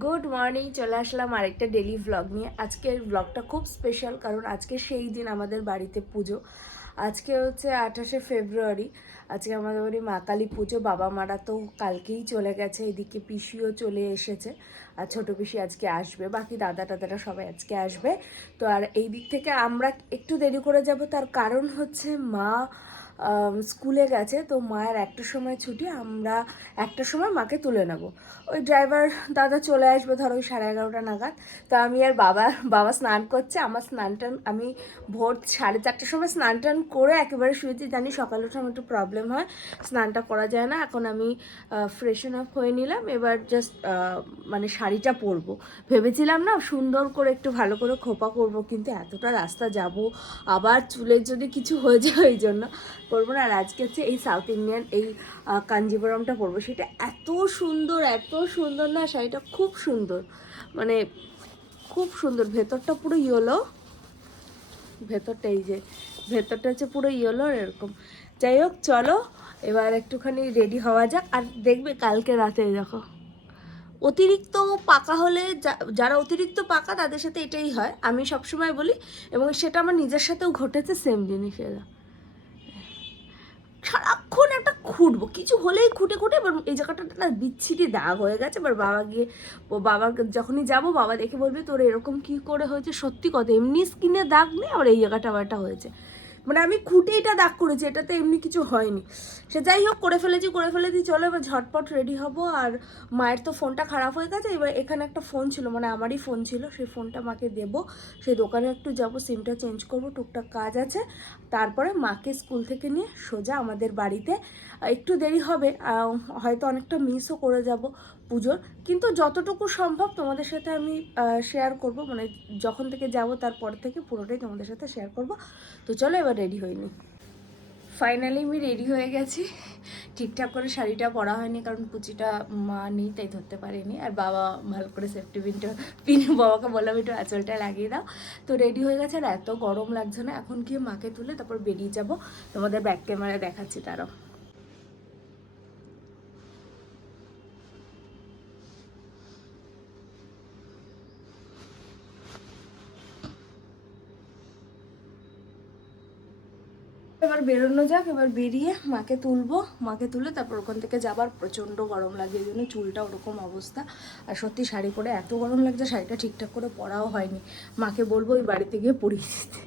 Good morning, চলে আসলাম আরেকটা daily vlog নিয়ে। আজকের ভ্লগটা খুব স্পেশাল, কারণ আজকে সেই দিন আমাদের বাড়িতে পুজো। আজকে হচ্ছে 28শে ফেব্রুয়ারি। আজকে আমাদের বাড়ি মা কালী পুজো। বাবা মারা তো কালকেই চলে গেছে, এদিকে পিসিও চলে এসেছে, আর ছোটো পিসি আজকে আসবে, বাকি দাদা টাদারা সবাই আজকে আসবে। তো আর এই দিক থেকে আমরা একটু দেরি করে যাব, তার কারণ হচ্ছে মা স্কুলে গেছে, তো মায়ের একটার সময় ছুটি, আমরা একটার সময় মাকে তুলে নেব। ওই ড্রাইভার দাদা চলে আসবে ধরো ওই 11:30 নাগাদ। তো আমি আর বাবা স্নান করছে, আমার স্নান টান আমি ভোর 4:30টার সময় স্নান টান করে একেবারে শুয়েছি। জানি সকালে উঠে আমার একটু প্রবলেম হয়, স্নানটা করা যায় না। এখন আমি ফ্রেশন আপ হয়ে নিলাম, এবার জাস্ট মানে শাড়িটা পরবো। ভেবেছিলাম না সুন্দর করে একটু ভালো করে খোপা করব, কিন্তু এতটা রাস্তা যাব, আবার চুলের যদি কিছু হয়ে যায় ওই জন্য করবো না। আর আজকে হচ্ছে এই সাউথ ইন্ডিয়ান এই কাঞ্জিবরমটা পরবো। সেটা এত সুন্দর না, শাড়িটা খুব সুন্দর, মানে খুব সুন্দর। ভেতরটা পুরো ইয়েলো, ভেতরটা এই যে ভেতরটা হচ্ছে পুরো ইয়েলো এরকম। যাই হোক, চলো এবার একটুখানি রেডি হওয়া যাক। আর দেখবে কালকে রাতে দেখো, অতিরিক্ত পাকা হলে যারা অতিরিক্ত পাকা তাদের সাথে এটাই হয়, আমি সবসময় বলি, এবং সেটা আমার নিজের সাথেও ঘটেছে সেম জিনিসেরা। সারাক্ষণ একটা খুঁটবো, কিছু হলেই খুঁটে খুঁটে, এবার এই জায়গাটা না বিচ্ছিরি দাগ হয়ে গেছে। এবার বাবা যখনই যাব, বাবা দেখে বলবে তোর এরকম কি করে হয়েছে। সত্যি কথা, এমনি স্কিনে দাগ নেই, আর এই জায়গাটা আবারটা হয়েছে, মানে আমি খুঁটে এটা দাগ করেছি, এটাতে এমনি কিছু হয়নি। সে যাই হোক, করে ফেলেছি। চলো এবার ঝটপট রেডি হব। আর মায়ের তো ফোনটা খারাপ হয়ে গেছে, এবার এখানে একটা ফোন ছিল, মানে আমারই ফোন ছিল, সেই ফোনটা মাকে দেবো। সেই দোকানে একটু যাব, সিমটা চেঞ্জ করব, টুকটাক কাজ আছে। তারপরে মাকে স্কুল থেকে নিয়ে সোজা আমাদের বাড়িতে। একটু দেরি হবে, হয়তো অনেকটা মিসও করে যাব পুজোর, কিন্তু যতটুকু সম্ভব তোমাদের সাথে আমি শেয়ার করব, মানে যখন থেকে যাব তারপর থেকে পুরোটাই তোমাদের সাথে শেয়ার করব। তো চলো এবার রেডি হইনি। ফাইনালি আমি রেডি হয়ে গেছি। ঠিকঠাক করে শাড়িটা পরা হয়নি, কারণ কুচিটা মা নেই তাই ধরতে পারিনি। আর বাবা ভালো করে সেফটি পিনে বাবাকে বললাম একটু আঁচলটা লাগিয়ে দাও। তো রেডি হয়ে গেছে, আর এত গরম লাগছে না। এখন গিয়ে মাকে তুলে তারপর বেরিয়ে যাব, তোমাদের ব্যাক ক্যামেরায় দেখাচ্ছি তারও। এবার বেরোনো যাক, এবার বেরিয়ে মাকে তুলবো, মাকে তুলে তারপর ওখান থেকে যাবার। প্রচণ্ড গরম লাগে, এই জন্য চুলটা ওরকম অবস্থা। আর সত্যি শাড়ি পরে এত গরম লাগছে, শাড়িটা ঠিকঠাক করে পরাও হয়নি। মাকে বলবো ওই বাড়িতে গিয়ে পরিয়ে দিতে।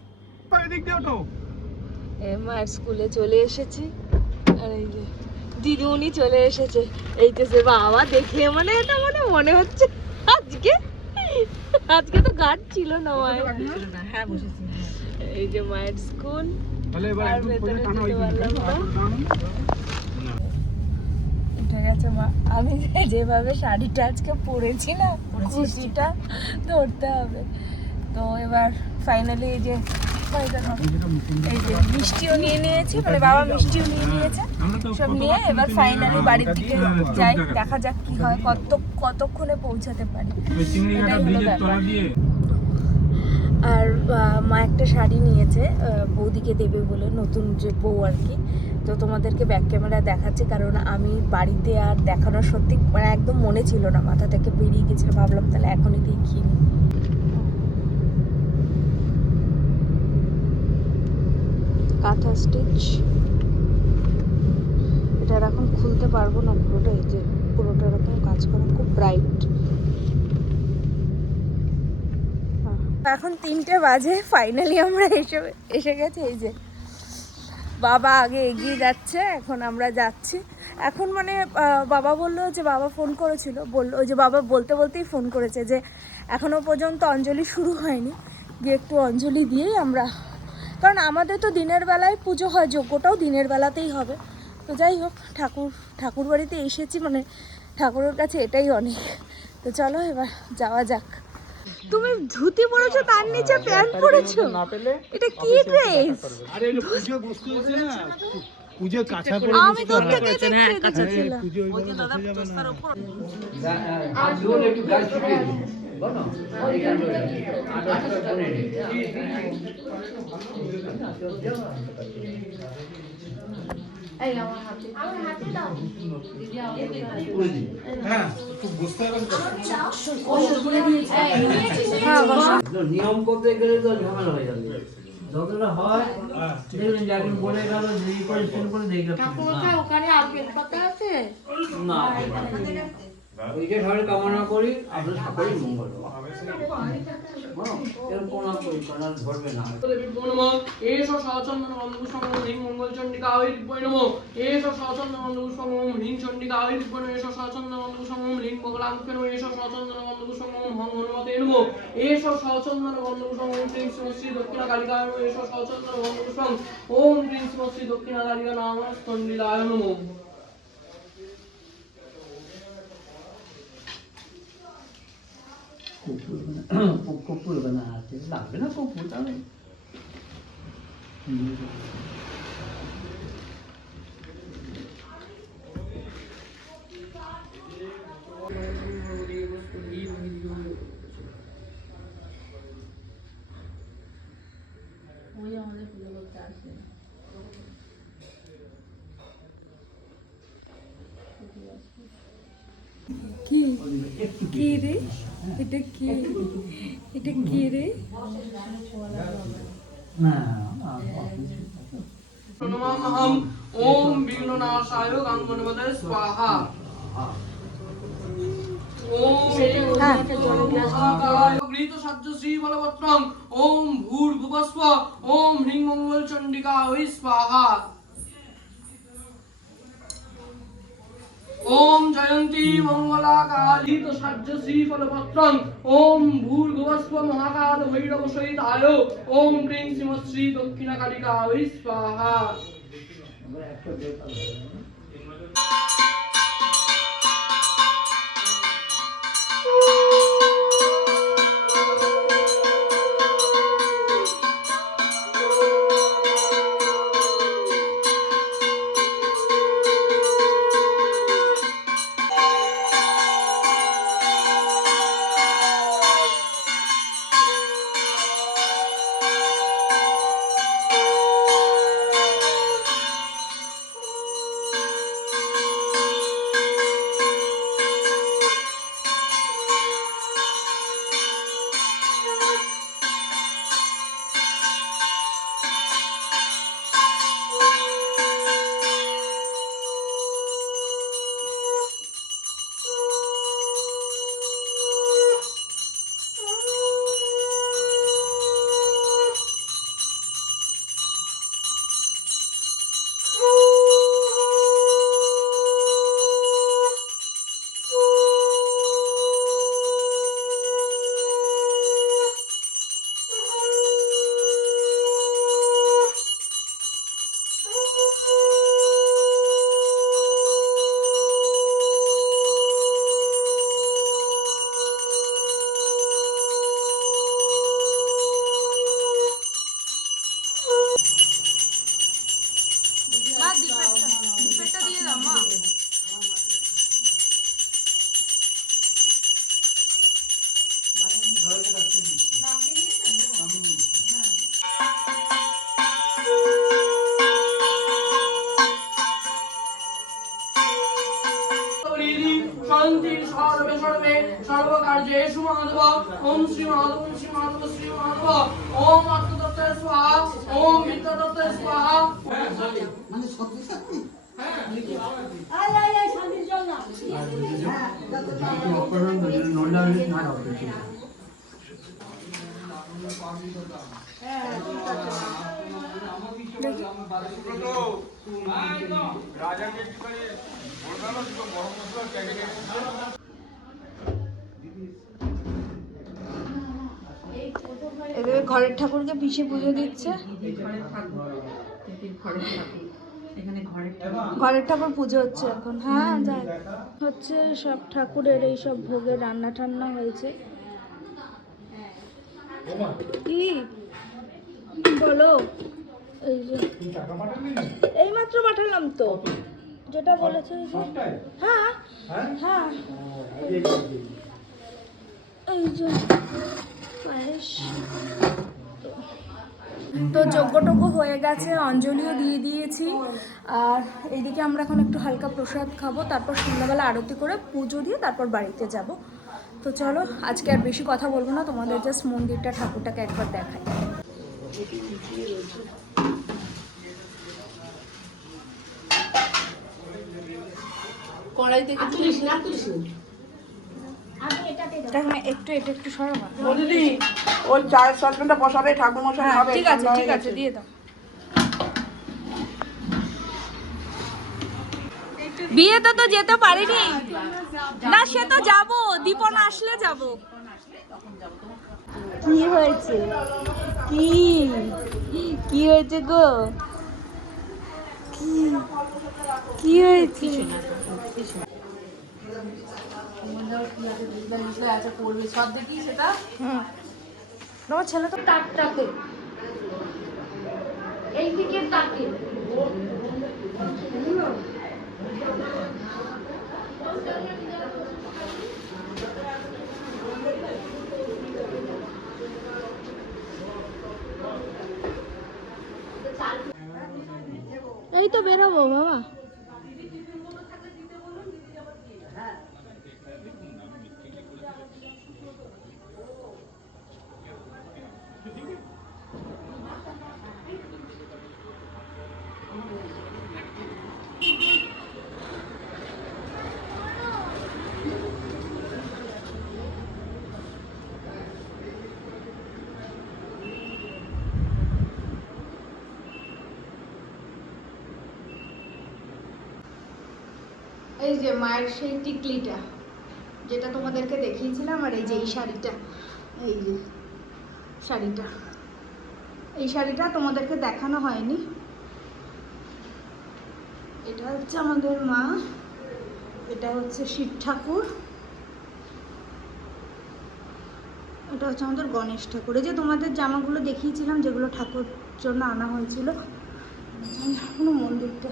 মায়ের স্কুলে চলে এসেছি, আর এই যে দিদিমণি চলে এসেছে। এই যে সে বাবা দেখে মানে এটা মনে হচ্ছে আজকে আজকে তো গার্ড ছিল না মায়ের। হ্যাঁ বসেছি। এই যে মায়ের স্কুল, আর ভেতরে যেতে পারলাম না। উঠে গেছে মা। আমি যেভাবে শাড়িটা আজকে পরেছি না, কুচিটা ধরতে হবে। তো এবার ফাইনালি এই যে মিষ্টিও নিয়ে নিয়েছি, মানে বাবা মিষ্টিও নিয়ে নিয়েছে, সব নিয়ে এবার ফাইনালি বাড়ির দিকে যাই। দেখা যাক কি হয়, কতক্ষণে পৌঁছাতে পারি, এটাই হলো ব্যাপার। আর মা একটা শাড়ি নিয়েছে বৌদিকে দেবে বলে, নতুন যে বউ আর কি। তো তোমাদেরকে ব্যাক ক্যামেরা দেখাচ্ছি, কারণ আমি বাড়িতে আর দেখানোর সত্যি মানে একদম মনে ছিল না, মাথা থেকে বেরিয়ে গেছিল। ভাবলাম তাহলে এখনই দেখিয়ে নিই। কাঁথা স্টিচ, এটা এখন খুলতে পারবো না পুরোটা, এই যে পুরোটা এরকম কাজ করা, খুব ব্রাইট। এখন 3টে বাজে, ফাইনালি আমরা এসে গেছি। এই যে বাবা আগে এগিয়ে যাচ্ছে, এখন আমরা যাচ্ছি। এখন মানে বাবা বললো যে, বাবা ফোন করেছিল, বললো ওই যে বাবা বলতেই ফোন করেছে যে এখনও পর্যন্ত অঞ্জলি শুরু হয়নি, গিয়ে একটু অঞ্জলি দিয়েই আমরা, কারণ আমাদের তো দিনের বেলায় পুজো হয়, যজ্ঞটাও দিনের বেলাতেই হবে। তো যাই হোক, ঠাকুর বাড়িতে এসেছি, মানে ঠাকুরের কাছে এটাই অনেক। তো চলো এবার যাওয়া যাক। তুমি ধুতি পরেছো, তার নিচে প্যান্ট পরেছো, এটা কি ড্রেস? আরে এটা পুজো বস্তু আছে না, পুজো কাঁচা পরে আমি তো থেকে দেখছিলাম। পুজো ওইভাবে বসে যাবে না। আজ রোল একটু গাল ছুটিয়ে দিন বলো এইখানে আটা করে নে এই আমার হাতে দাও দিদি করে দিন। হ্যাঁ একটু বুঝতে হবে তো। নিয়ম করতে গেলে তো ঝামেলা হয়ে যাবে। যতটা হয় দেখলেন যে এখন বলে গেল যে এই করে ফোন করে দেখলে ওখানে আপেল পাতা আছে না ওইটা সবাই কামনা করি আপনার সকলেই মঙ্গল হোক। এরকম না করি কারণ আর ধরবে না। এসো সচন্দন বন্ধু সমম হ্রিং মঙ্গল চণ্ডিকা হরিদ্বয় নমো এসো সচন্দন বন্ধু সমম হ্রিং চণ্ডিকা হরিদ্বয় নমো এসো সচন্দন বন্ধু সমম হ্রিং মঙ্গলাঙ্কে নমো এসো সচন্দন বন্ধু সমম হং হনুমতে নমো এসো সচন্দন বন্ধু সমম হ্রিং শ্রী দক্ষিণা কালিকা নমো এসো সচন্দন বন্ধু সমম ওম হ্রিং শ্রী দক্ষিণা কালিকা নাম স্তন্ডিলায় নমো। কপুর বানা আছে লাগবে না কপুর তাহলে কি কি রে এটা কি এটা কি রে না প্রণমামহম ওম বিঘ্ননাশায় গাঙ্গনমতে স্বাহা ওম মহাকায় গৃহীত সাহায্য শ্রী বলবত্রং ওম ভূর্ভুবস্ব ওম হ্রিং মঙ্গল চণ্ডিকা হই স্বাহা ওম জয়ন্তী মঙ্গলা কালী তো সাহায্য শ্রী ফলপত্রং ওম ভূর্ভুবস্ব মহাকাল ভৈরব সহিতায় ওম ক্রিং শ্রী দক্ষিণা কালিকা হই স্বাহা। শান্তি সর্বে সর্বে সর্বকার্যেষু মাধব ওম শ্রী মাধব শ্রী মাধব শ্রী মাধব ওম আত্মতত্ত্বে স্বাহা ওম বিদ্যাতত্ত্বে স্বাহা। মানে সত্যি সত্যি এদিকে ঘরের ঠাকুরকে পিসে পুজো দিচ্ছে ঘরের ঠাকুর পুজো হচ্ছে এখন। হ্যাঁ যাই হচ্ছে সব ঠাকুরের এই সব ভোগের রান্না টান্না হয়েছে। কি বলো এই যে এইমাত্র পাঠালাম তো যেটা বলেছে। হ্যাঁ হ্যাঁ এই যে পায়েস তো যজ্ঞটজ্ঞ হয়ে গেছে, অঞ্জলিও দিয়ে দিয়েছি। আর এইদিকে আমরা এখন একটু হালকা প্রসাদ খাবো, তারপর সন্ধ্যাবেলা আরতি করে পুজো দিয়ে তারপর বাড়িতে যাব। তো চলো, আজকে আর বেশি কথা বলবো না, তোমাদের জাস্ট মন্দিরটা ঠাকুরটাকে একবার দেখাই। কড়াই থেকে তুলিস না একটু এটা একটু সরাবা। দিদি ওই চায়ের সসপ্যানটা বসাবে, ঠাকুর মশাই খাবে। ঠিক আছে ঠিক আছে, দিয়ে দাও। বিয়েতে তো যেতে পারিনি না, সে তো যাবো, দীপন আসলে যাব। কি হয়েছে, কি কি হয়েছে গো, কি হয়েছে? তোমার ছেলে তো তাকটাকে এই দিকে তাকে এই তো বেরোবো বাবা। এই যে মায়ের সেই টিকলিটা যেটা তোমাদেরকে দেখিয়েছিলাম, আর এই যে এই শাড়িটা, এই যে শাড়িটা, এই শাড়িটা তোমাদেরকে দেখানো হয়নি। এটা হচ্ছে আমাদের মা, এটা হচ্ছে শিব ঠাকুর, এটা হচ্ছে আমাদের গণেশ ঠাকুর। এই যে তোমাদের জামাগুলো দেখিয়েছিলাম যেগুলো ঠাকুর জন্য আনা হয়েছিল, এখনো মন্দিরটা।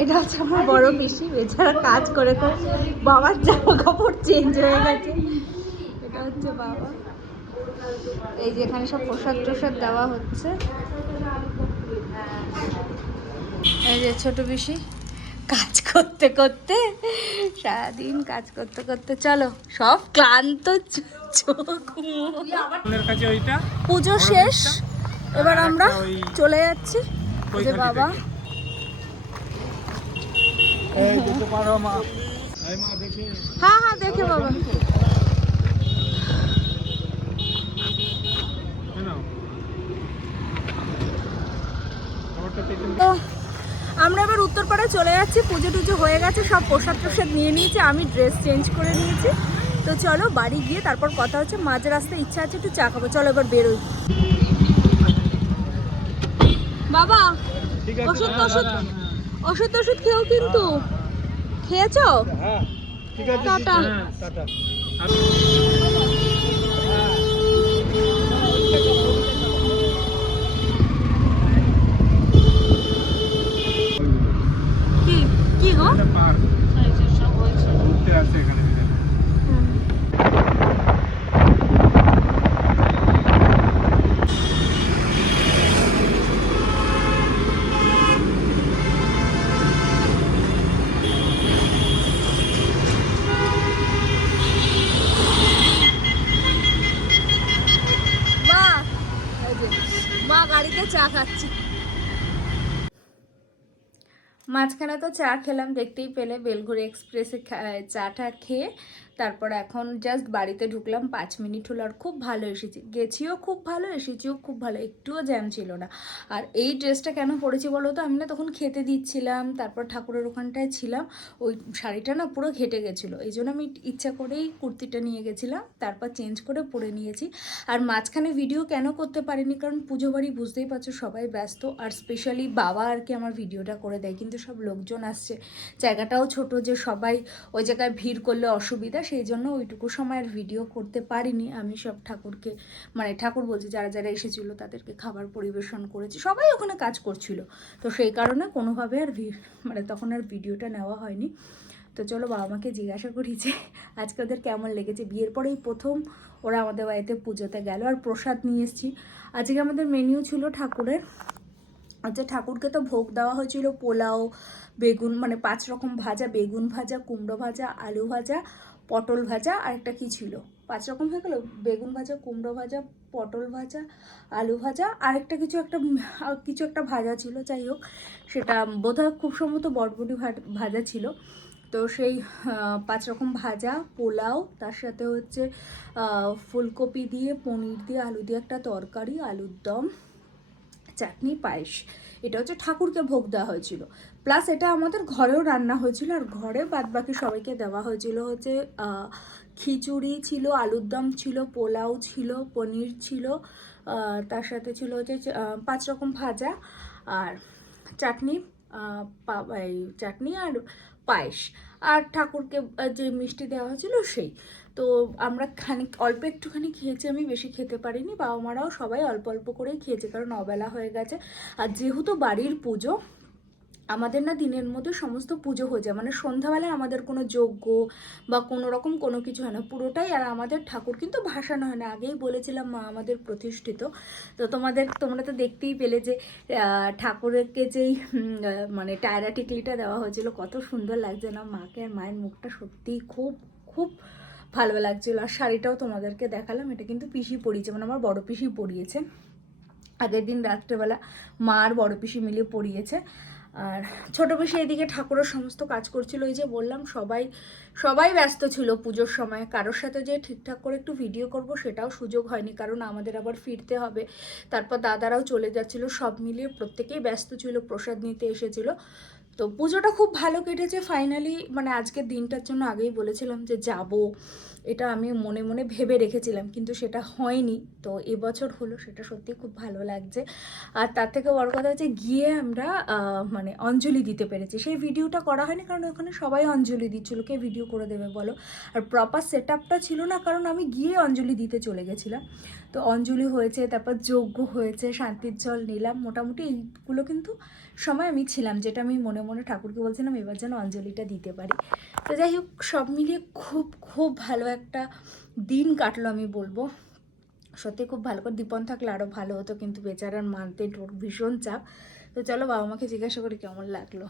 এটা হচ্ছে আমার বড় পিসি, বেচারা কাজ করে করে বাবার জামা কাপড় চেঞ্জ হয়ে গেছে। এটা হচ্ছে বাবা, এই যে এখানে সব পোশাক টোশাক দেওয়া হচ্ছে। এই যে ছোট পিসি কাজ করতে করতে, সারাদিন কাজ করতে করতে, চলো সব ক্লান্ত, চোখ পুজো শেষ, এবার আমরা চলে যাচ্ছি। এই যে বাবা, এই দেখতে পারো মা, এই মা দেখে। হ্যাঁ হ্যাঁ দেখে বাবা। তো আমরা এবার উত্তরপাড়ায় চলে যাচ্ছি, পুজো টুজো হয়ে গেছে, সব প্রসাদ টোসাদ নিয়ে নিয়েছি, আমি ড্রেস চেঞ্জ করে নিয়েছি। তো চলো বাড়ি গিয়ে তারপর কথা হচ্ছে। মাঝ রাস্তায় ইচ্ছা আছে একটু চা খাবো, চলো এবার বেরোই। বাবা ওষুধ ওষুধ খেয়েও কিন্তু, খেয়েছো? হ্যাঁ ঠিক আছে, টাটা। টাটা। কি কি গো? পার্ক ঘুরতে আসছে এখানে। মা গাড়িতে চা খাচ্ছি। মাঝখানে তো চা খেলাম, দেখতেই পেলে বেলঘড়ি এক্সপ্রেসে চাটা খেয়ে তারপর এখন জাস্ট বাড়িতে ঢুকলাম, 5 মিনিট হলো। আর খুব ভালো এসেছি, গেছিও খুব ভালো, এসেছিও খুব ভালো, একটুও জ্যাম ছিল না। আর এই ড্রেসটা কেন পরেছি বলো তো, আমি না তখন খেতে দিচ্ছিলাম, তারপর ঠাকুরের ওখানটায় ছিলাম, ওই শাড়িটা না পুরো ঘেটে গেছিলো, এই জন্য আমি ইচ্ছা করেই কুর্তিটা নিয়ে গেছিলাম, তারপর চেঞ্জ করে পরে নিয়েছি। আর মাঝখানে ভিডিও কেন করতে পারিনি, কারণ পুজো বাড়ি বুঝতেই পারছো সবাই ব্যস্ত, আর স্পেশালি বাবা আর কি আমার ভিডিওটা করে দেয়, কিন্তু সব লোকজন আসছে, জায়গাটাও ছোট, যে সবাই ওই জায়গায় ভিড় করলে অসুবিধা, সেই জন্য ওইটুকু সময় আর ভিডিও করতে পারিনি। আমি সব ঠাকুরকে মানে ঠাকুর বলছি যারা যারা এসেছিল তাদেরকে খাবার পরিবেশন করেছি, সবাই ওখানে কাজ করছিল, তো সেই কারণে কোনোভাবে আর মানে তখন আর ভিডিওটা নেওয়া হয়নি। তো চলো বাবা মাকে জিজ্ঞাসা করি যে আজকে ওদের কেমন লেগেছে। বিয়ের পরেই প্রথম ওরা আমাদের বাড়িতে পুজোতে গেল, আর প্রসাদ নিয়ে এসেছি। আজকে আমাদের মেনিউ ছিল ঠাকুরের, আচ্ছা ঠাকুরকে তো ভোগ দেওয়া হয়েছিল পোলাও, বেগুন মানে 5 রকম ভাজা, বেগুন ভাজা, কুমড়ো ভাজা, আলু ভাজা, পটল ভাজা, আর একটা কী ছিল 5 রকম হয়ে গেলো, বেগুন ভাজা, কুমড়ো ভাজা, পটল ভাজা, আলু ভাজা, আর একটা কিছু একটা ভাজা ছিল, যাই হোক সেটা বোধহয় খুব সম্ভবত বরবটি ভাজা ছিল। তো সেই 5 রকম ভাজা, পোলাও, তার সাথে হচ্ছে ফুলকপি দিয়ে, পনির দিয়ে, আলু দিয়ে একটা তরকারি, আলুর দম, চাটনি, পায়েস, এটা হচ্ছে ঠাকুরকে ভোগ দেওয়া হয়েছিল। প্লাস এটা আমাদের ঘরেও রান্না হয়েছিল, আর ঘরে বাদবাকি সবাইকে দেওয়া হয়েছিল হচ্ছে খিচুড়ি ছিল, আলুর দম ছিল, পোলাও ছিল, পনির ছিল, তার সাথে ছিল হচ্ছে 5 রকম ভাজা আর চাটনি, চাটনি আর পায়েস, আর ঠাকুরকে যে মিষ্টি দেওয়া হয়েছিল সেই। তো আমরা অল্প একটুখানি খেয়েছি, আমি বেশি খেতে পারিনি, বাবা মারাও সবাই অল্প অল্প করেই খেয়েছে, কারণ অবেলা হয়ে গেছে। আর যেহেতু বাড়ির পুজো, আমাদের না দিনের মধ্যে সমস্ত পুজো হয়ে যায়, মানে সন্ধ্যাবেলায় আমাদের কোনো যজ্ঞ বা কোনো রকম কোনো কিছু হয় না, পুরোটাই। আর আমাদের ঠাকুর কিন্তু ভাসানো হয় না, আগেই বলেছিলাম মা আমাদের প্রতিষ্ঠিত। তো তোমরা তো দেখতেই পেলে যে ঠাকুরকে যেই মানে টায়রা টিকলিটা দেওয়া হয়েছিল, কত সুন্দর লাগছে না মাকে, আর মায়ের মুখটা সত্যিই খুব খুব ভালো লাগছিল। আর শাড়িটাও তোমাদেরকে দেখালাম, এটা কিন্তু পিসি পরিয়েছে, মানে আমার বড় পিসি পরিয়েছে। আগের দিন রাত্রেবেলা মা আর বড় পিসি মিলিয়ে পরিয়েছে, আর ছোটো পিসি এদিকে ঠাকুরের সমস্ত কাজ করছিল। ওই যে বললাম সবাই ব্যস্ত ছিল পুজোর সময়, কারোর সাথে যে ঠিকঠাক করে একটু ভিডিও করব সেটাও সুযোগ হয়নি, কারণ আমাদের আবার ফিরতে হবে, তারপর দাদারাও চলে যাচ্ছিলো, সব মিলিয়ে প্রত্যেকেই ব্যস্ত ছিল, প্রসাদ নিতে এসেছিল। তো পুজোটা খুব ভালো কেটেছে ফাইনালি। মানে আজকের দিনটার জন্য আগেই বলেছিলাম যে যাব, এটা আমি মনে মনে ভেবে রেখেছিলাম, কিন্তু সেটা হয়নি। তো এবছর হলো, সেটা সত্যি খুব ভালো লাগছে। আর তার থেকে বড় কথা হচ্ছে গিয়ে আমরা মানে অঞ্জলি দিতে পেরেছি। সেই ভিডিওটা করা হয়নি, কারণ ওখানে সবাই অঞ্জলি দিচ্ছিল, কে ভিডিও করে দেবে বলো। আর প্রপার সেট আপটা ছিল না, কারণ আমি গিয়ে অঞ্জলি দিতে চলে গেছিলাম। তো অঞ্জলি হয়েছে, তারপর যজ্ঞ হয়েছে, শান্তির জল নিলাম, মোটামুটি এইগুলো কিন্তু সময় আমি ছিলাম, যেটা আমি মনে মনে ঠাকুরকে বলছিলাম এবার যেন অঞ্জলিটা দিতে পারি। তো যাই হোক, সব মিলিয়ে খুব খুব ভালো একটা দিন কাটলো আমি বলবো, সত্যি খুব ভালো। করে দীপন থাকলে আরও ভালো হতো, কিন্তু বেচারার মানতে ভীষণ চাপ। তো চলো বাবা মাকে জিজ্ঞাসা করি কেমন লাগলো।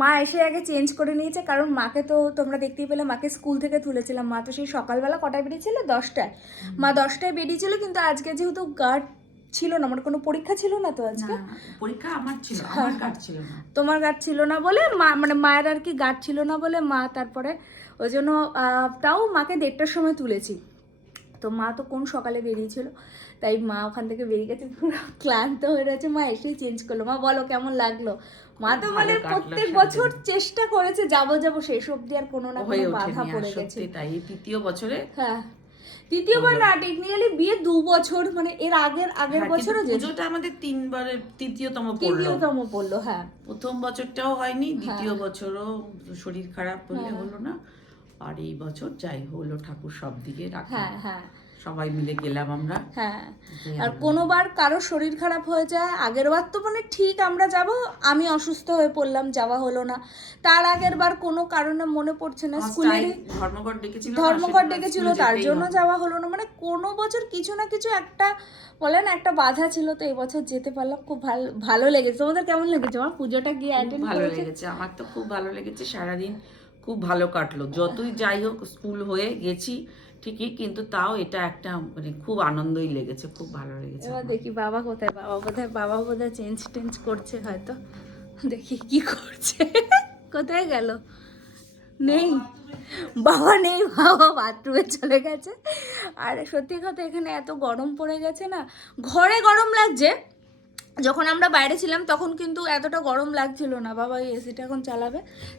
মা এসে আগে চেঞ্জ করে নিয়েছে, কারণ মাকে তো তোমরা দেখতেই পেলে, মাকে স্কুল থেকে তুলেছিলাম। মা তো সেই সকালবেলা কটায় বেরিয়েছিল, 10টায়। মা 10টায় বেরিয়েছিল, কিন্তু আজকে যেহেতু গার্ড ছিল না, আমার কোনো পরীক্ষা ছিল না তো আজকে। পরীক্ষা আমার ছিল, আমার কার্ড ছিল না। তোমার গার্ড ছিল না বলে মা, মানে মায়ের আর কি গার্ড ছিল না বলে মা, তারপরে ওই জন্য তাও মাকে 1:30টার সময় তুলেছি। তো মা তো কোন সকালে বেরিয়েছিল, তাই মা ওখান থেকে বেরিয়ে গেছে, পুরো ক্লান্ত হয়ে রয়েছে। মা এসেই চেঞ্জ করলো। মা বলো কেমন লাগলো? মা তো বলে প্রত্যেক বছর চেষ্টা করেছে যাবো শেষ অবধি, আর কোনো না কোনো বাধা পড়ে গেছে। তাই তৃতীয় বছরে, হ্যাঁ তৃতীয়বার না, টেকনিক্যালি বিয়ে 2 বছর, মানে এর আগের বছরও পুজোটা আমাদের 3বারের তৃতীয়তম পড়লো। হ্যাঁ, প্রথম বছরটাও হয়নি, দ্বিতীয় বছরও শরীর খারাপ বললে হলো না, আর এই বছর যাই হলো ঠাকুর সব দিকে রাখা। হ্যাঁ সবাই মিলে গেলাম আমরা। হ্যাঁ, আর কোনোবার কারো শরীর খারাপ হয়ে যায়, আগের বার তো মানে ঠিক আমরা যাব, আমি অসুস্থ হয়ে পড়লাম, যাওয়া হলো না। তার আগের বার কোনো কারণে মনে পড়ছে না, স্কুলের ধর্মঘট ডেকেছিল, তার জন্য যাওয়া হলো না। মানে কোনো বছর কিছু না কিছু একটা বলে না, একটা বাধা ছিল। তো এবছর যেতে পারলাম, খুব ভালো লেগেছে। তোমাদের কেমন লেগেছে আমার পুজোটা গিয়ে অ্যাটেন্ড ভালো লেগেছে? আমার তো খুব ভালো লেগেছে, সারাদিন খুব ভালো কাটলো। যতই যাই হোক স্কুল হয়ে গেছি ঠিকই, কিন্তু তাও এটা একটা মানে খুব আনন্দই লেগেছে, খুব ভালো লেগেছে। এবার দেখি বাবা কোথায়, বাবা বোধহয় চেঞ্জ করছে হয়তো, দেখি কি করছে। কোথায় গেল? নেই বাবা, নেই বাবা, বাথরুমে চলে গেছে। আর সত্যি কথা, এখানে এত গরম পড়ে গেছে না, ঘরে গরম লাগছে, যখন আমরা বাইরে ছিলাম তখন কিন্তু এতটা গরম লাগছিল না। বাবা এই এসিটা এখন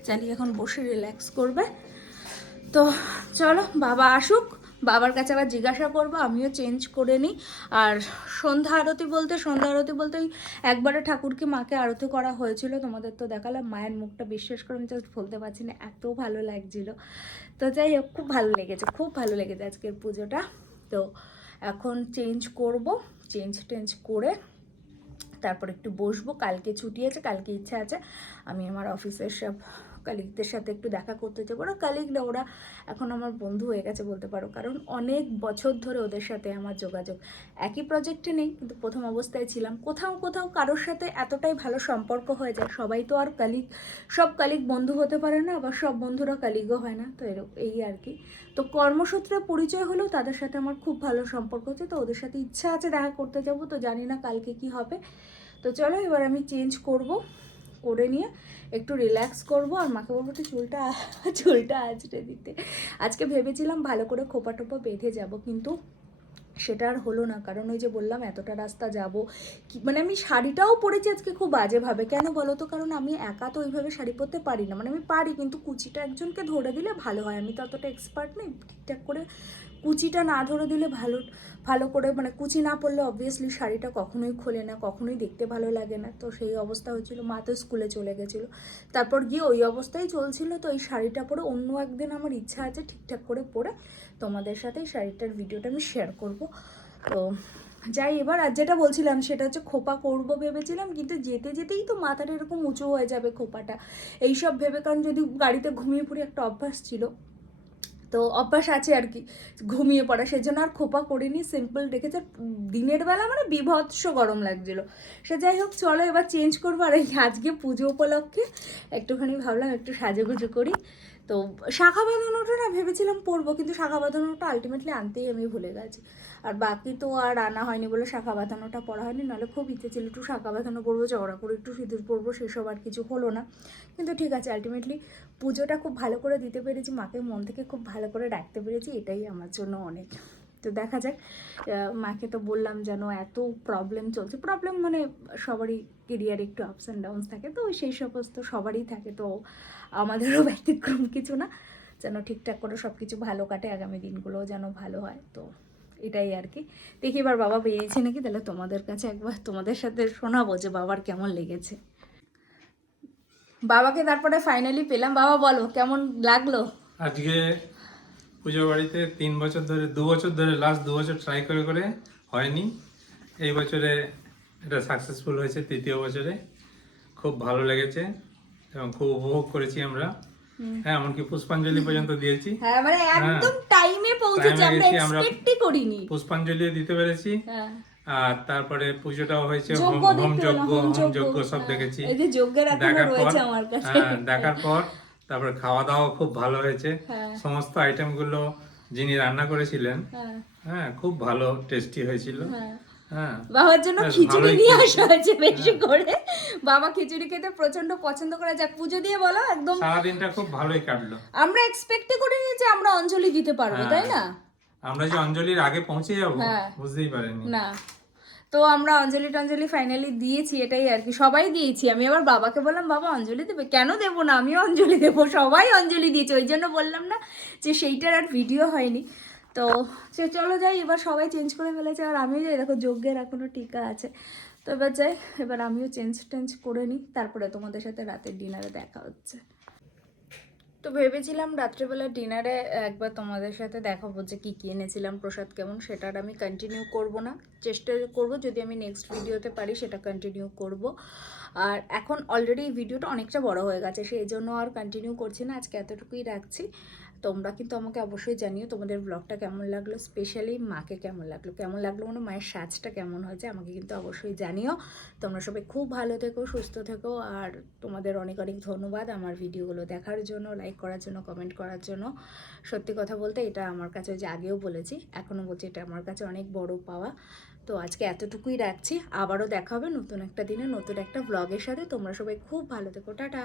চালিয়ে এখন বসে রিল্যাক্স করবে। তো চলো বাবা আসুক, বাবার কাছে আবার জিজ্ঞাসা করবো, আমিও চেঞ্জ করে নিই। আর সন্ধ্যা আরতি বলতে ওই একবারে ঠাকুরকে মাকে আরতি করা হয়েছিল, তোমাদের তো দেখালাম। মায়ের মুখটা বিশ্বাস করে আমি জাস্ট বলতে পারছি না, এত ভালো লাগছিল। তো যাই হোক, খুব ভালো লেগেছে আজকের পুজোটা। তো এখন চেঞ্জ করে তারপর একটু বসবো। কালকে ছুটি আছে, কালকে ইচ্ছা আছে আমি আমার অফিসের সব কালিগদের সাথে একটু দেখা করতে যাবো। ওরা কালিগ না, ওরা এখন আমার বন্ধু হয়ে গেছে বলতে পারো, কারণ অনেক বছর ধরে ওদের সাথে আমার যোগাযোগ। একই প্রজেক্টে নেই, কিন্তু প্রথম অবস্থায় ছিলাম। কোথাও কারোর সাথে এতটাই ভালো সম্পর্ক হয়ে যায়। সবাই তো আর সব কালিগ বন্ধু হতে পারে না, আবার সব বন্ধুরা কালিগও হয় না। তো এই আর কি। তো কর্মসূত্রে পরিচয় হলেও তাদের সাথে আমার খুব ভালো সম্পর্ক হচ্ছে। তো ওদের সাথে ইচ্ছা আছে দেখা করতে যাব, তো জানি না কালকে কি হবে। তো চলো এবার আমি চেঞ্জ করে নিয়ে একটু রিল্যাক্স করব। আর মাকে বলবো একটু চুলটা আঁচড়ে দিতে। আজকে ভেবেছিলাম ভালো করে খোপা টোপা বেঁধে যাব, কিন্তু সেটা আর হলো না। কারণ ওই যে বললাম এতটা রাস্তা যাব, মানে আমি শাড়িটাও পরেছি আজকে খুব বাজেভাবে। কেন বলো তো? কারণ আমি একা তো ওইভাবে শাড়ি পরতে পারি না। মানে আমি পারি, কিন্তু কুচিটা একজনকে ধরে দিলে ভালো হয়। আমি তো অতটা এক্সপার্ট নেই, ঠিকঠাক করে কুচিটা না ধরে দিলে ভালো করে, মানে কুচি না পরলে অবভিয়াসলি শাড়িটা কখনোই খোলে না, কখনোই দেখতে ভালো লাগে না। তো সেই অবস্থা হচ্ছিলো। মা তো স্কুলে চলে গেছিলো, তারপর গিয়ে ওই অবস্থায় চলছিল। তো এই শাড়িটা পরে অন্য একদিন আমার ইচ্ছা আছে ঠিকঠাক করে পরে তোমাদের সাথে এই শাড়িটার ভিডিওটা আমি শেয়ার করব। তো যাই এবার। আর যেটা বলছিলাম সেটা হচ্ছে খোপা করব ভেবেছিলাম, কিন্তু যেতেই তো মাথাটা এরকম উঁচু হয়ে যাবে খোপাটা, এইসব ভেবে। কারণ যদি গাড়িতে ঘুমিয়ে পড়ি, একটা অভ্যাস ছিল, তো অভ্যাস আছে আর কি ঘুমিয়ে পড়া, সেজন্য আর খোপা করিনি, সিম্পল রেখেছে। দিনের বেলা মানে বিভৎস গরম লাগছিল। সে যাই হোক, চলো এবার চেঞ্জ করবো। আর এই আজকে পুজো উপলক্ষে একটুখানি ভাবলাম একটু সাজুগুজু করি। তো শাখা বাঁধানোটা না ভেবেছিলাম পরবো, কিন্তু শাখা বাঁধানোটা আলটিমেটলি আনতেই আমি ভুলে গেছি। আর বাকি তো আর আনা হয়নি বলে শাখা বাঁধানোটা পরা হয়নি, নাহলে খুব ইচ্ছে ছিল একটু শাখা বাঁধানো পরবো, চওড়া করে একটু সিঁদুর পরবো, সেসব আর কিছু হলো না। কিন্তু ঠিক আছে, আলটিমেটলি পুজোটা খুব ভালো করে দিতে পেরেছি, মাকে মন থেকে খুব ভালো করে ডাকতে পেরেছি, এটাই আমার জন্য অনেক। তো দেখা যাক। মাকে তো বললাম যেন এত প্রবলেম চলছে, প্রবলেম মানে সবারই কেরিয়ারে একটু আপস অ্যান্ড ডাউনস থাকে, তো সেই সমস্ত সবারই থাকে, তো আমাদেরও ব্যতিক্রম কিছু না। যেন ঠিকঠাক করে সব কিছু ভালো কাটে, আগামী দিনগুলোও যেন ভালো হয়। তো এটাই আর কি। দেখি এবার বাবা বেরিয়েছে নাকি, তাহলে তোমাদের কাছে একবার তোমাদের সাথে শোনাবো যে বাবার কেমন লেগেছে। বাবাকে তারপরে ফাইনালি পেলাম। বাবা বলো কেমন লাগলো? আজকে পুজো বাড়িতে 2 বছর ধরে লাস্ট 2 বছর ট্রাই করে হয়নি। এই বছরে এটা সাকসেসফুল হয়েছে, 3য় বছরে। খুব ভালো লেগেছে এবং খুব উপভোগ করেছি আমরা। হ্যাঁ, এমনকি পুষ্পাঞ্জলি পর্যন্ত দিয়েছি। হ্যাঁ, মানে একদম টাইমে পৌঁছেছি, আমরা এক্সপেক্টই করিনি। পুষ্পাঞ্জলি দিতে পেরেছি। হ্যাঁ, আর তারপরে পুজোটাও হয়েছে, যোগ্য হোম দেখতে যজ্ঞ, পেলাম, হোম যজ্ঞ সব দেখেছি। এই যে যজ্ঞের এখনো দেখার পর রয়েছে আমার কাছে। দেখার পর তারপরে খাওয়া দাওয়া খুব ভালো হয়েছে। হ্যাঁ। সমস্ত আইটেম গুলো যিনি রান্না করেছিলেন, হ্যাঁ, হ্যাঁ, খুব ভালো টেস্টি হয়েছিল। হ্যাঁ। হ্যাঁ, বাবার জন্য বেশ খিচুড়ি ভালোই নিয়ে খেয়েছি। আসা হয়েছে বেশি করে। বাবা খিচুড়ি খেতে প্রচন্ড পছন্দ করে। যাক, পুজো দিয়ে বলো একদম সারাদিনটা খুব ভালোই কাটলো। আমরা এক্সপেক্টই করিনি যে আমরা অঞ্জলি দিতে পারবো, হ্যাঁ। তাই না? আমরা যে অঞ্জলির আগে পৌঁছে যাবো হ্যাঁ। বুঝতেই পারিনি। না, তো আমরা অঞ্জলি ফাইনালি দিয়েছি, এটাই আর কি। সবাই দিয়েছি। আমি আবার বাবাকে বললাম, বাবা অঞ্জলি দেবে? কেন দেবো না, আমিও অঞ্জলি দেবো। সবাই অঞ্জলি দিয়েছে, ওই জন্য বললাম না যে সেইটার আর ভিডিও হয়নি। তো চলো যাই, এবার সবাই চেঞ্জ করে ফেলেছে, আর আমিও যাই। দেখো যজ্ঞের এখনো টিকা আছে। তো এবার যাই, এবার আমিও চেঞ্জ করে নিই, তারপরে তোমাদের সাথে রাতের ডিনারে দেখা হচ্ছে। তো ভেবেছিলাম রাত্রেবেলা ডিনারে একবার তোমাদের সাথে দেখাবো যে কী কী এনেছিলাম, প্রসাদ কেমন, সেটার আমি কন্টিনিউ করব না, চেষ্টা করব যদি আমি নেক্সট ভিডিওতে পারি সেটা কন্টিনিউ করব। আর এখন অলরেডি এই ভিডিওটা অনেকটা বড় হয়ে গেছে, সেই জন্য আর কন্টিনিউ করছি না, আজকে এতটুকুই রাখছি। তোমরা কিন্তু আমাকে অবশ্যই জানিও তোমাদের ব্লগটা কেমন লাগলো, স্পেশালি মাকে কেমন লাগলো মানে মায়ের সাজটা কেমন হয়েছে, আমাকে কিন্তু অবশ্যই জানিও। তোমরা সবাই খুব ভালো থেকো, সুস্থ থেকো, আর তোমাদের অনেক অনেক ধন্যবাদ আমার ভিডিওগুলো দেখার জন্য, লাইক করার জন্য, কমেন্ট করার জন্য। সত্যি কথা বলতে এটা আমার কাছে, যে আগেও বলেছি এখনও বলছি, এটা আমার কাছে অনেক বড় পাওয়া। তো আজকে এতটুকুই রাখছি, আবারও দেখা হবে নতুন একটা দিনে নতুন একটা ব্লগের সাথে। তোমরা সবাই খুব ভালো থেকো, টাটা।